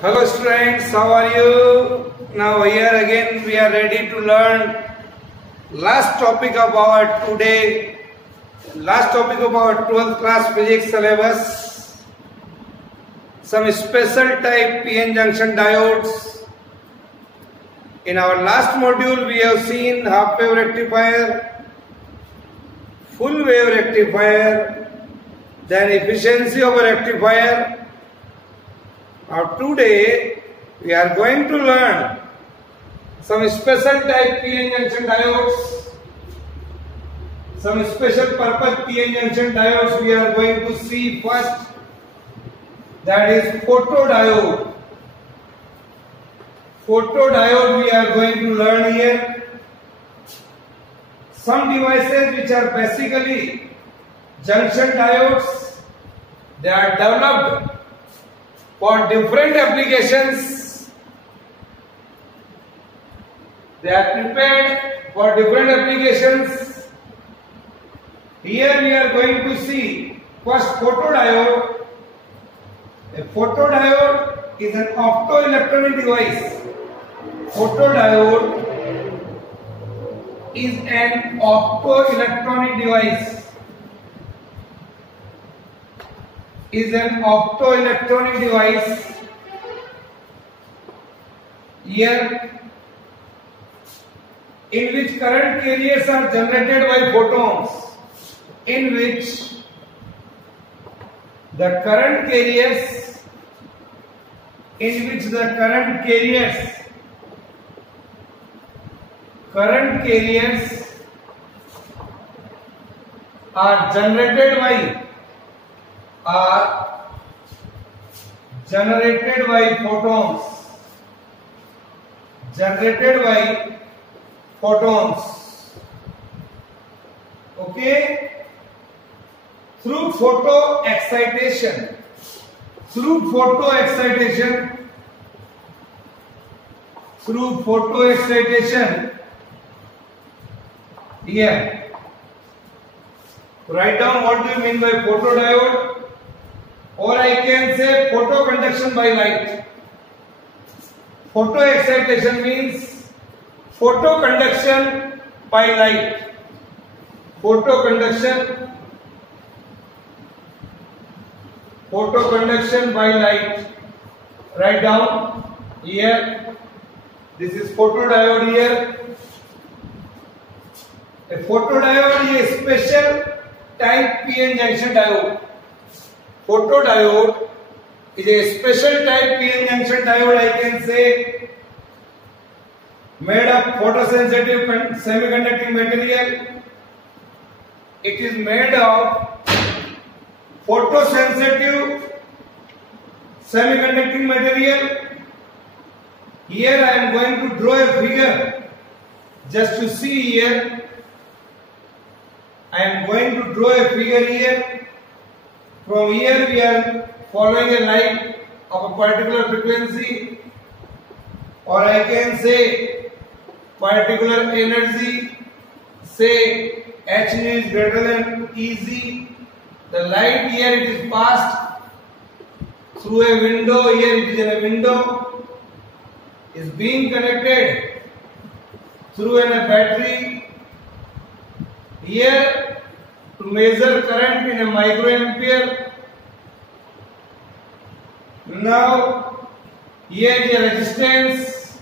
Hello students, how are you? Now here again we are ready to learn last topic of our 12th class physics syllabus. Some special type PN junction diodes. In our last module we have seen half wave rectifier, full wave rectifier, then efficiency of a rectifier. Now today we are going to learn some special type PN junction diodes, some special purpose PN junction diodes we are going to see first, that is photodiode. Photodiode we are going to learn here. Some devices which are basically junction diodes, they are developed for different applications. They are prepared for different applications. Here we are going to see first photodiode. A photodiode is an optoelectronic device. Photodiode is an optoelectronic device. Is an optoelectronic device. Here, in which current carriers are generated by photons, in which the current carriers are generated by photons. Okay, through photo excitation. Here, write down what do you mean by photodiode, or I can say photoconduction by light. Photo excitation means photoconduction by light. Photoconduction by light. Write down here. This is photodiode here. A photodiode is a special type PN junction diode. Photodiode is a special type PN junction diode, I can say, made of photosensitive semiconducting material. It is made of photosensitive semiconducting material. Here I am going to draw a figure just to see here. I am going to draw a figure here. From here we are following a line of a particular frequency, or I can say particular energy, say h nu is greater than Ez. The light here it is passed through a window, here it is in a window, is being connected through a battery. Here to measure current in a microampere. Now here is a resistance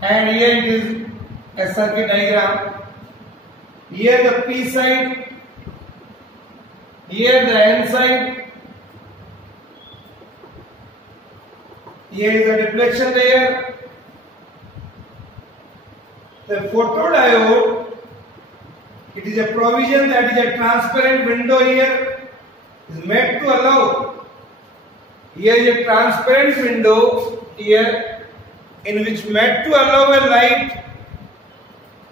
and here it is a circuit diagram. Here the P side, here the N side, here is the deflection layer. The photodiode, it is a provision, that is a transparent window here is made to allow. Here is a transparent window here in which made to allow a light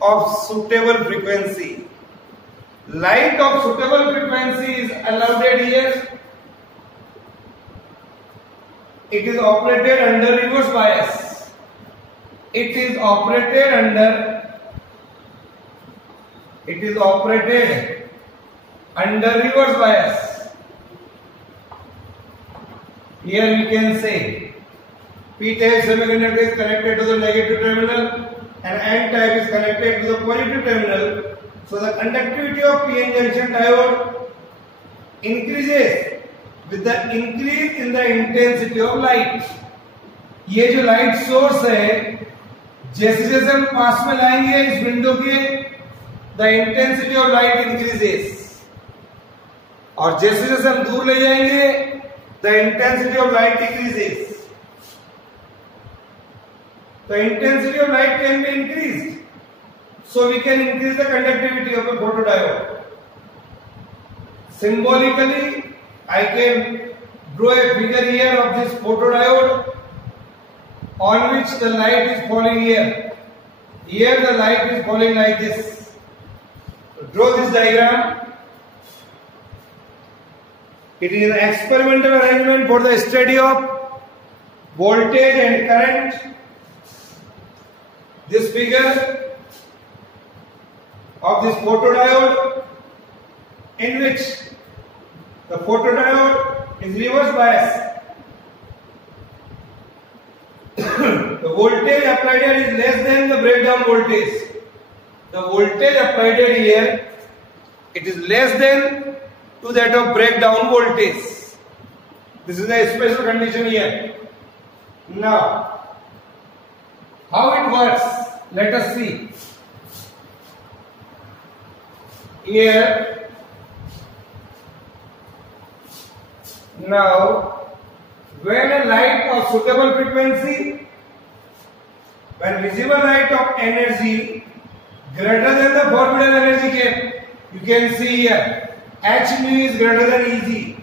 of suitable frequency. Light of suitable frequency is allowed here. It is operated under reverse bias. It is operated under reverse bias. Here we can say P-type semiconductor is connected to the negative terminal and N-type is connected to the positive terminal. So the conductivity of PN junction diode increases with the increase in the intensity of light. ये जो light source है, जैसे जैसे हम पास में लाएंगे इस window के, the intensity of light increases, और जैसे जैसे हम दूर ले जाएंगे the intensity of light decreases. The intensity of light can be increased, so we can increase the conductivity of a photodiode. Symbolically, I can draw a figure here of this photodiode on which the light is falling here. Here the light is falling like this. Draw this diagram. It is an experimental arrangement for the study of voltage and current. This figure of this photodiode, in which the photodiode is reverse bias. The voltage applied here is less than the breakdown voltage. The voltage applied here, it is less than to that of breakdown voltage. This is a special condition here. Now, how it works? Let us see. Here, now, when a light of suitable frequency, when visible light of energy greater than the forbidden energy gap, you can see here, H mu is greater than Eg.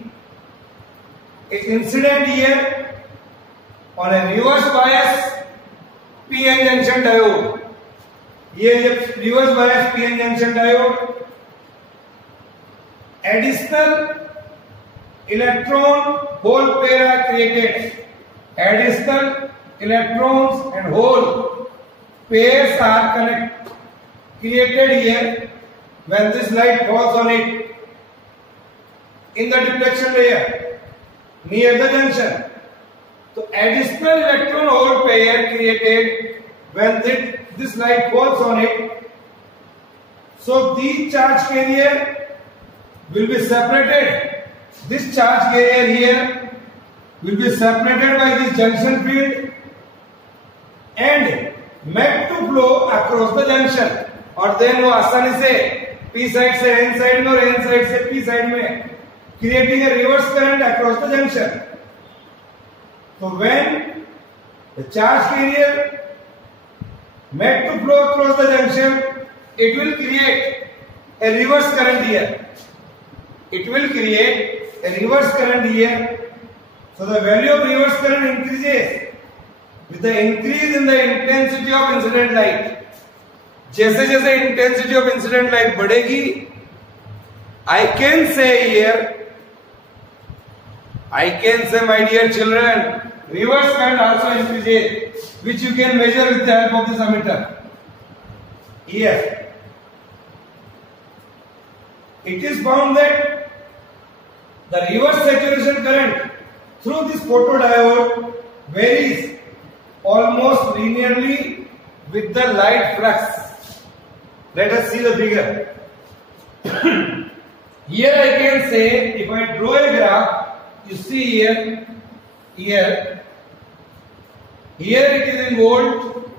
It's incident here on a reverse bias PN junction diode. ये जब reverse bias PN junction diode, additional electron hole pair are created. Additional electrons and hole pairs are created here when this light falls on it in the deflection layer near the junction. So additional electron hole pair created when this light falls on it. So these charge carrier will be separated. This charge carrier here will be separated by this junction field and made to flow across the junction. और then वो आसानी से P side से N side में और N side से P side में, creating a reverse current across the junction. So when the charge carrier made to flow across the junction, it will create a reverse current here. It will create a reverse current here. So the value of reverse current increases with the increase in the intensity of incident light. जैसे जैसे intensity of incident light बढ़ेगी, I can say here, I can say, my dear children, reverse current also increases, which you can measure with the help of this ammeter. Here, it is found that the reverse saturation current through this photodiode varies almost linearly with the light flux. Let us see the figure. Here I can say, if I draw a graph, you see here it is in volt,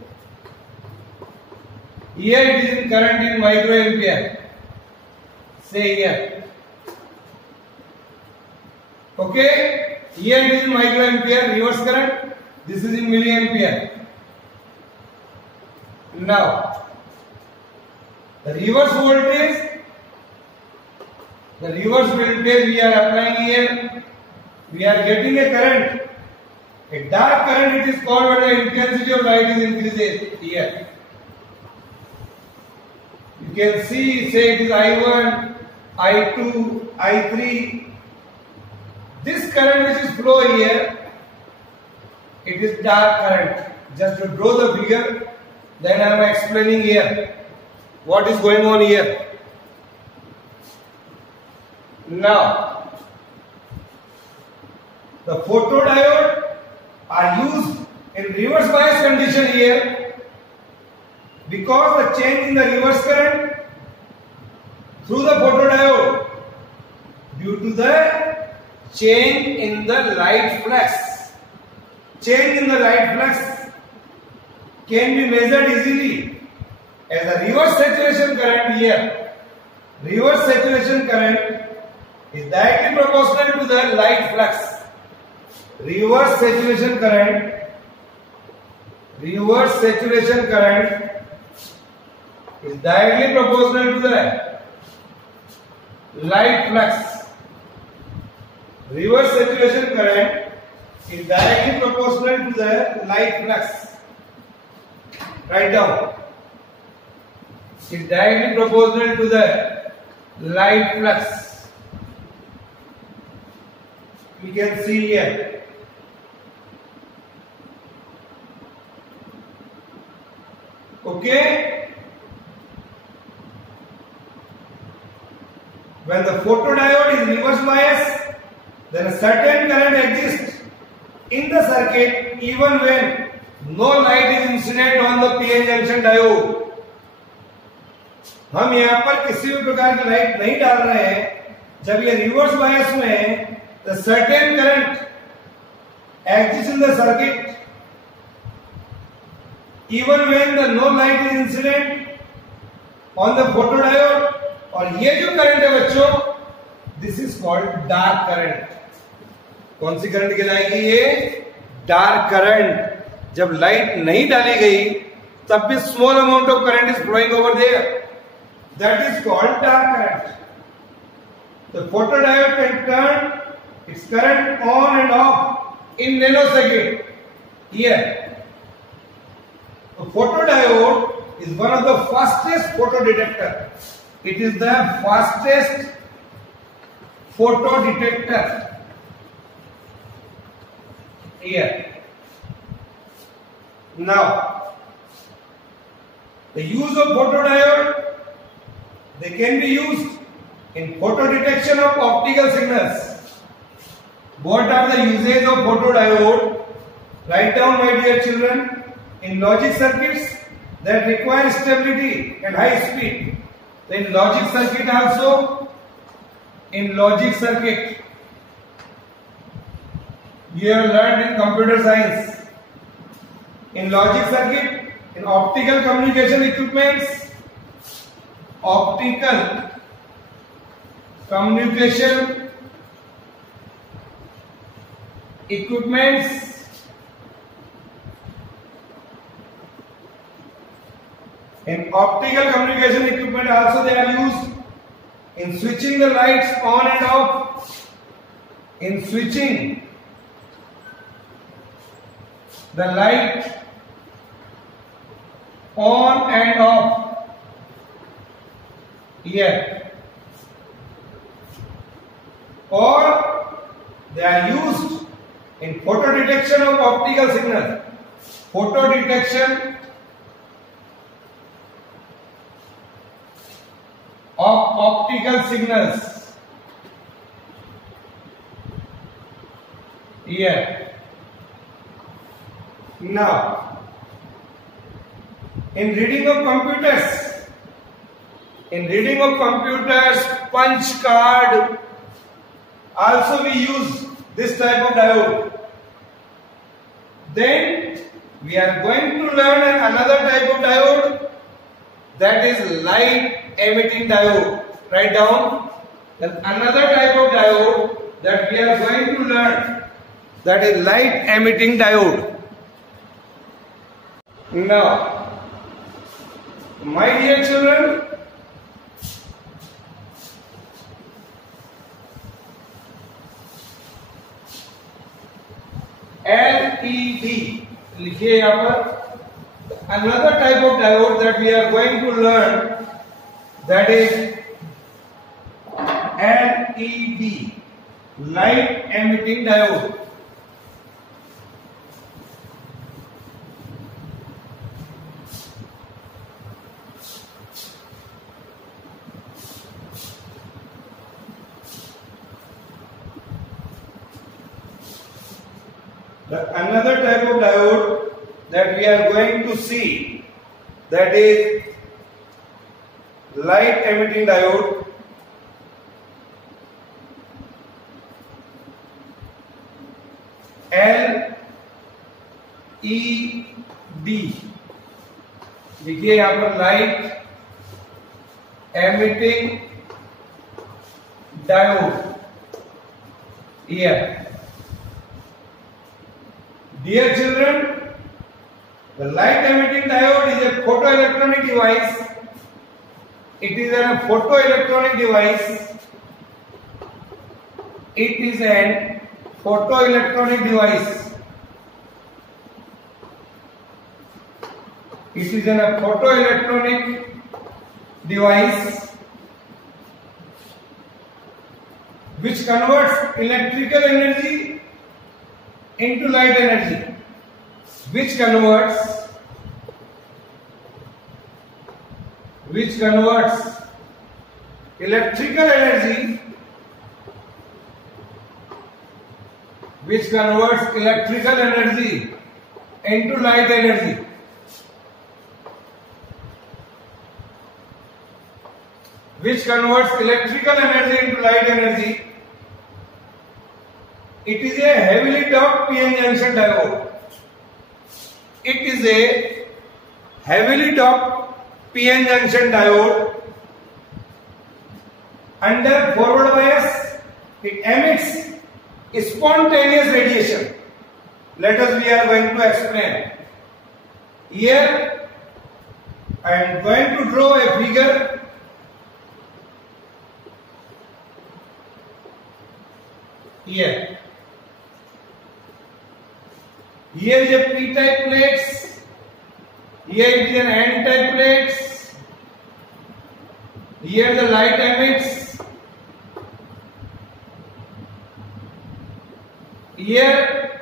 here it is in current in microampere. Say here. Okay, here it is in microampere, reverse current, this is in milliampere. Now, the reverse voltage we are applying here, we are getting a current, a dark current it is called when the intensity of light is increases here. You can see, say it is I1, I2, I3. This current which is flow here, it is dark current. Just to draw the figure, then I am explaining here what is going on here. Now, the photodiode are used in reverse bias condition here, because the change in the reverse current through the photodiode due to the change in the light flux. Change in the light flux can be measured easily as a reverse saturation current here. Reverse saturation current is directly proportional to the light flux. Reverse saturation current is directly proportional to the light flux. Reverse saturation current is directly proportional to the light flux. Write down. Is directly proportional to the light flux. We can see here. Okay? When the photodiode is reverse bias, then a certain current exists in the circuit even when no light is incident on the PN junction diode. हम यहाँ पर किसी भी प्रकार की light नहीं डाल रहे हैं, जब ये रिवर्स बायस में the certain current exists in the circuit even when the no light is incident on the photodiode. और ये जो करंट है बच्चों, this is called dark current. कौन सी करंट कहलाएगी ये? Dark current. जब लाइट नहीं डाली गई तब भी small amount of current is flowing over there, that is called dark current. The photodiode can turn its current on and off in nanosecond. Here, the photodiode is one of the fastest photodetector. It is the fastest photodetector. Here. Now, the use of photodiode, they can be used in photodetection of optical signals. What are the usages of photodiode? Write down, my dear children. In logic circuits that require stability and high speed. In logic circuit also, in logic circuit, you have learned in computer science. In logic circuit, in optical communication equipments, optical communication equipments, in optical communication equipment also they are used in switching the lights on and off, in switching the light on and off here, or they are used in photodetection of optical signal. Photodetection of optical signals here. Now, in reading of computers, punch card, also we use this type of diode. Then we are going to learn another type of diode, that is light emitting diode. Write down. Then another type of diode that we are going to learn, that is light emitting diode. Now, my dear children, LED लिखिए यहाँ पर. Another type of diode that we are going to learn, that is LED, light emitting diode. Another type of diode that we are going to see, that is light emitting diode, LED. देखिए यहां पर light emitting diode here. Dear children, the light emitting diode is a photoelectronic device. It is a photoelectronic device. It is an photoelectronic device. It is a photoelectronic device which converts electrical energy into light energy. Which converts electrical energy into light energy. Which converts electrical energy into light energy. It is a heavily doped PN junction diode. It is a heavily doped PN junction diode. Under forward bias, it emits spontaneous radiation. Let us, we are going to explain. Here, I am going to draw a figure. Here is a P-type plates. Here it is an N-type plates. Here the light emits. Here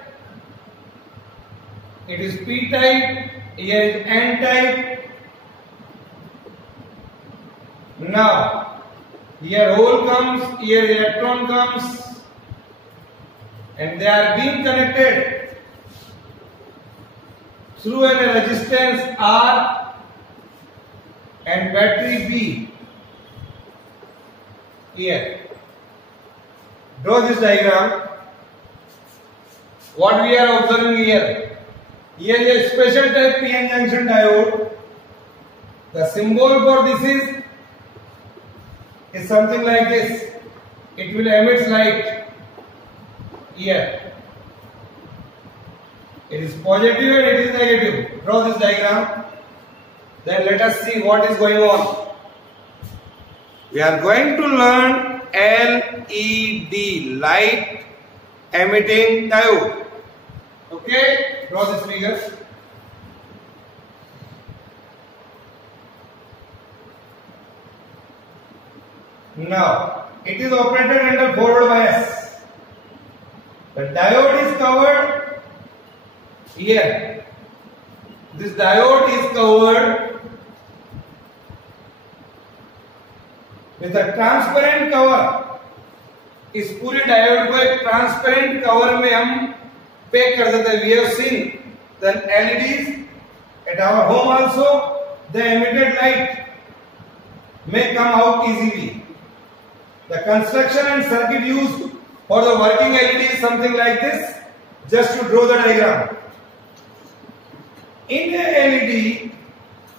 it is P-type. Here is N-type. Now here hole comes. Here electron comes. And they are being connected through a resistance R and battery B. Here, draw this diagram. What we are observing here? Here is a special type PN junction diode. The symbol for this is something like this. It will emit light. Here it is positive and it is negative. Draw this diagram. Then let us see what is going on. We are going to learn LED, light emitting diode. Okay, draw this figure. Now it is operated under forward bias. The diode is covered here. This diode is covered with a transparent cover. इस पूरे diode को एक transparent cover में हम pack कर देते हैं. We have seen the LEDs at our home also. The emitted light may come out easily. The construction and circuit used for the working LED is something like this. Just to draw the diagram. In a LED,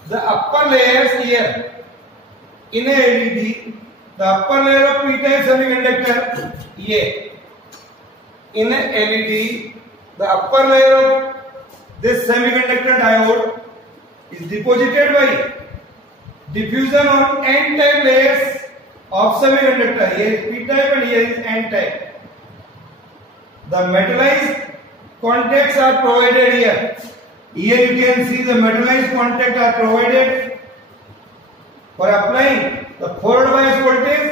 the upper layers here. In a LED, the upper layer of P-type semiconductor. Here. In a LED, the upper layer of this semiconductor diode is deposited by diffusion on N-type layers of semiconductor. Here is P-type and here is N-type. The metallized contacts are provided here. Here you can see the metallized contacts are provided for applying the forward bias voltage.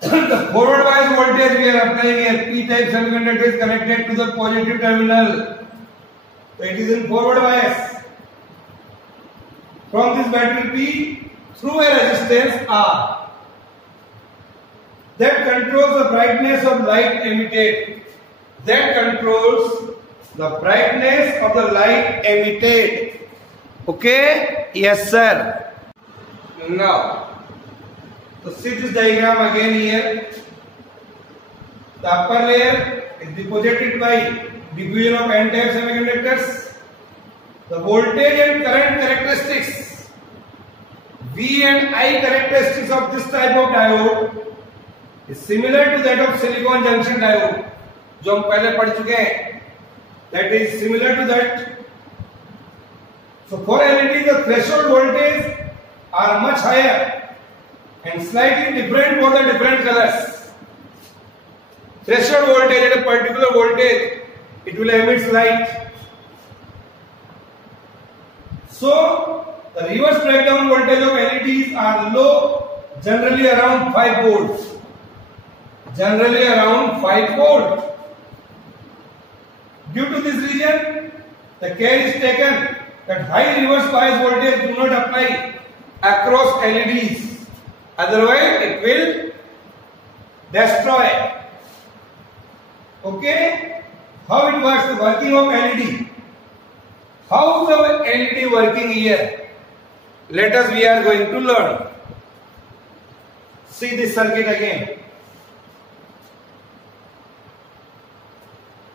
The forward bias voltage we are applying here. P-type semiconductor is connected to the positive terminal. So it is in forward bias. From this battery P through a resistance R that controls the brightness of light emitted. That controls The brightness of the light emitted. Okay? Yes, sir. Now, so see this diagram again here. The upper layer is deposited by diffusion of n-type semiconductors. The voltage and current characteristics, V and I characteristics of this type of diode is similar to that of silicon junction diode, जो हम पहले पढ़ चुके हैं. That is similar to that. So for LED, the threshold voltage are much higher and slightly different for the different colors. Threshold voltage at a particular voltage, it will emit light. So the reverse breakdown voltage of LEDs are low, generally around 5 volts. Generally around 5 volts. Due to this reason, the care is taken that high reverse bias voltage do not apply across LEDs. Otherwise, it will destroy. Okay? How it works? The working of LED. How is the LED working here? Let us, we are going to learn. See this circuit again.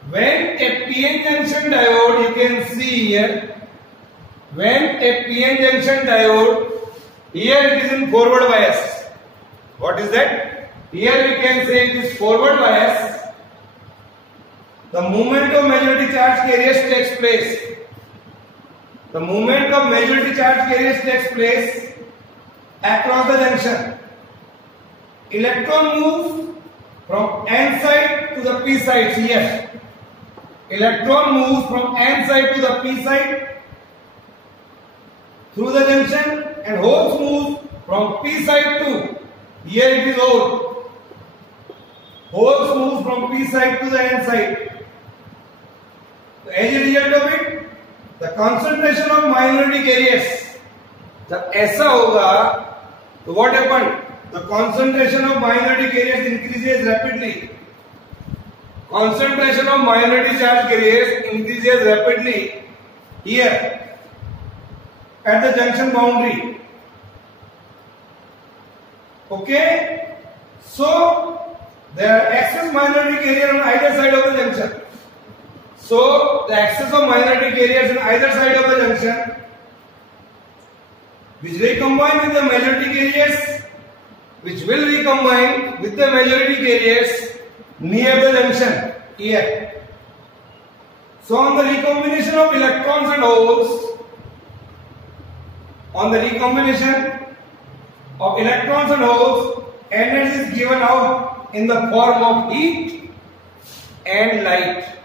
When a PN junction diode, you can see here, when a PN junction diode, here it is in forward bias. What is that? Here we can say it is forward bias. The movement of majority charge carriers takes place. The movement of majority charge carriers takes place across the junction. Electron moves from N side to the P side here. Electron moves from N side to the P side through the junction, and holes move from P side to, here it is hole. Holes move from P side to the N side. So as a result of it, the concentration of minority carriers, जब ऐसा होगा, so what happened? The concentration of minority carriers increases rapidly. Concentration of minority charge carriers increases rapidly here at the junction boundary. Okay? So, there are excess minority carriers on either side of the junction. So, the excess of minority carriers on either side of the junction, which recombine with the majority carriers, which will recombine with the majority carriers near the junction here. So on the recombination of electrons and holes, energy is given out in the form of heat and light.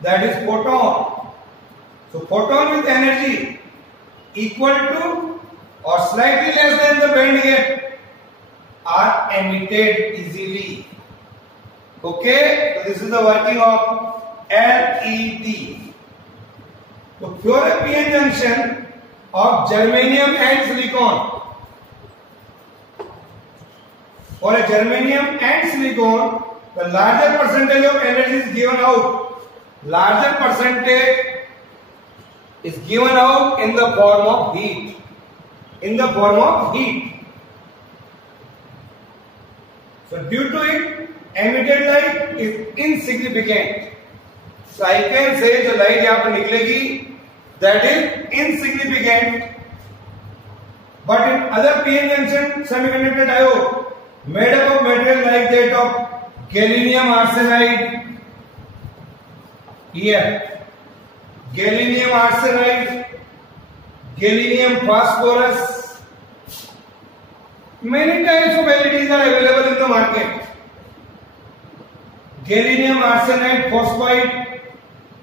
That is photon. So photon with energy equal to or slightly less than the band gap are emitted easily. Okay, so this is the working of LED. So pure PN junction of germanium and silicon. For a germanium and silicon, the larger percentage of energy is given out. Larger percentage is given out in the form of heat. So due to it, emitted light is insignificant. So I can say the light यहाँ पर निकलेगी, that is insignificant. But in other PN junction semiconductor diode made up of material like that of gallium arsenide, here gallium arsenide, gallium phosphorus, many types of LEDs are available in the market. Gallium arsenide phosphide,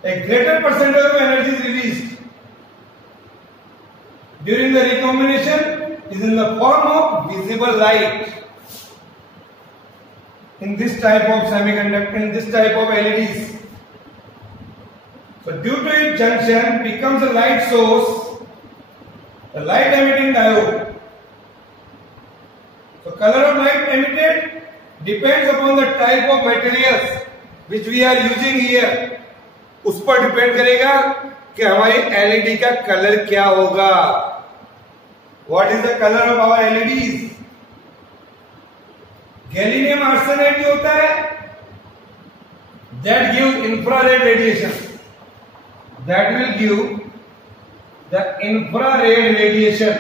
a greater percentage of energy is released during the recombination is in the form of visible light. In this type of semiconductor, in this type of LEDs. So due to its junction becomes a light source, a light emitting diode. So color of light emitted depends upon the type of materials which we are using here, उस पर depend करेगा कि हमारी LED का colour क्या होगा। What is the colour of our LEDs? Gallium arsenide जो होता है that gives infrared radiation, that will give the infrared radiation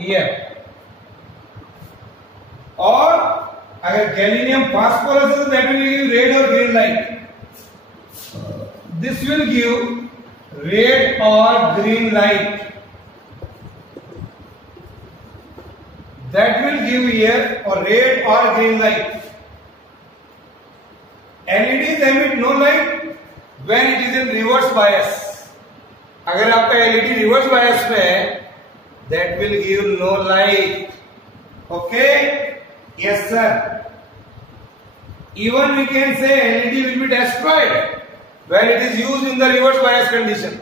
here। और अगर गैलिनियम फास्फोरस है तो that will give red or green light, this will give red or green light, that will give here or red or green light। LEDs emit no light when it is in reverse bias। अगर आपका LED reverse bias में है, that will give no light। Okay? Yes sir। Even we can say LED will be destroyed when it is used in the reverse bias condition।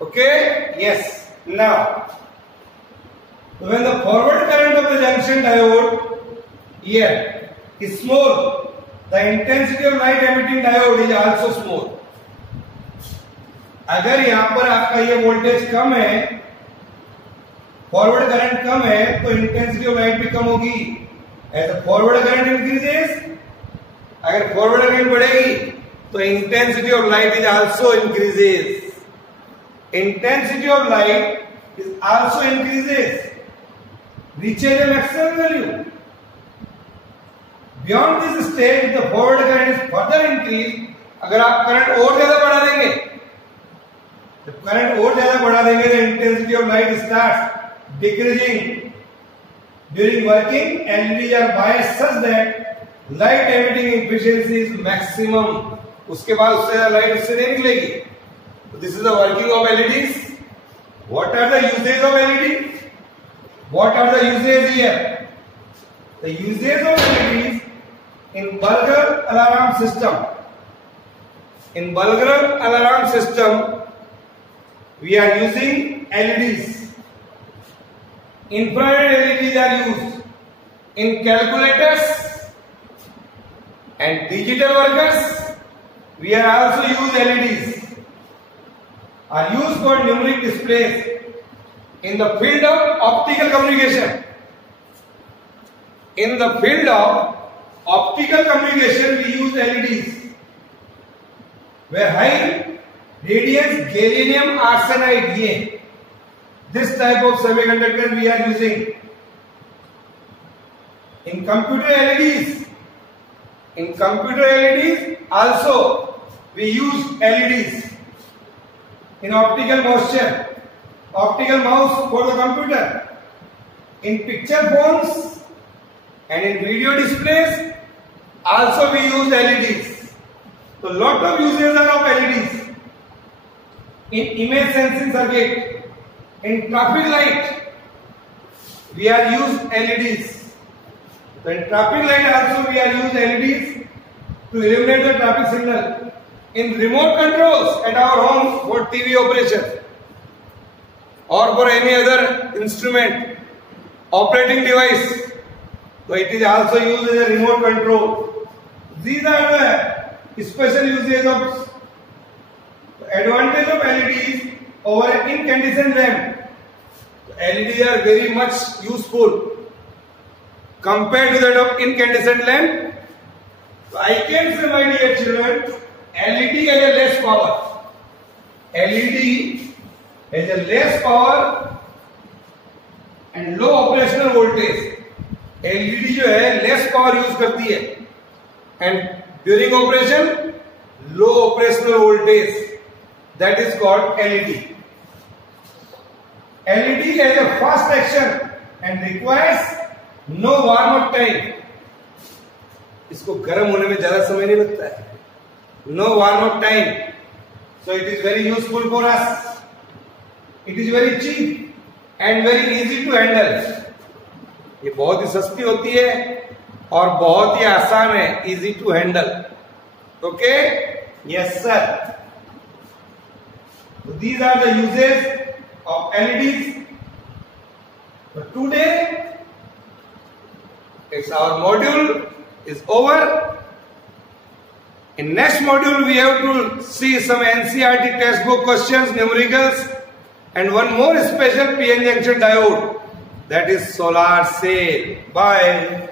Okay? Yes। Now, when the forward current of the junction diode here is small, the intensity of light emitting diode is also small। अगर यहां पर आपका ये voltage कम है, forward current कम है, तो intensity of light भी कम होगी। As the forward current increases, अगर फॉरवर्ड करंट बढ़ेगी तो intensity of light is also increases. Intensity of light is also increases, reaches the maximum value. Beyond this stage, the forward current is further increased। अगर आप current और ज्यादा बढ़ा देंगे, तो करंट और ज्यादा बढ़ा देंगे तो intensity of light starts decreasing. During working, LEDs are biased such that light emitting efficiency is maximum। उसके बाद उससे ज्यादा लाइट उससे नहीं निकलेगी। तो this is the working of LEDs। What are the uses of LED? What are the uses here? The uses of LEDs in burglar alarm system। In burglar alarm system, we are using LEDs। Infrared LEDs are used in calculators and digital workers। We are also use LEDs are used for numeric displays in the field of optical communication। In the field of optical communication, we use LEDs where high radiance gallium arsenide, this type of semiconductor we are using। In computer LEDs, also we use LEDs। In optical mouse for the computer, in picture phones and in video displays also we use LEDs। So lot of uses are of LEDs। In image sensing circuit, in traffic light, we are used LEDs। So in traffic light also we are used LEDs to illuminate the traffic signal। In remote controls at our home for TV operation or for any other instrument, operating device, so it is also used as a remote control। These are the special uses of advantage of LEDs over an incandescent lamp। LEDs are very much useful compared to that of incandescent lamp। So I can say, my dear children, LED has a less power। LED has a less power and low operational voltage। LED जो है less power use करती है and during operation low operational voltage, that is called LED। LED has a fast action and requires no warm up time। इसको गर्म होने में ज्यादा समय नहीं लगता है। No warm up time, so it is very useful for us। It is very cheap and very easy to handle। ये बहुत ही सस्ती होती है और बहुत ही आसान है, easy to handle. Okay, yes sir. These are the uses of LEDs। But today It's our module is over. In next module we have to see some NCERT textbook questions, numericals, and one more special PN junction diode, that is solar cell. Bye.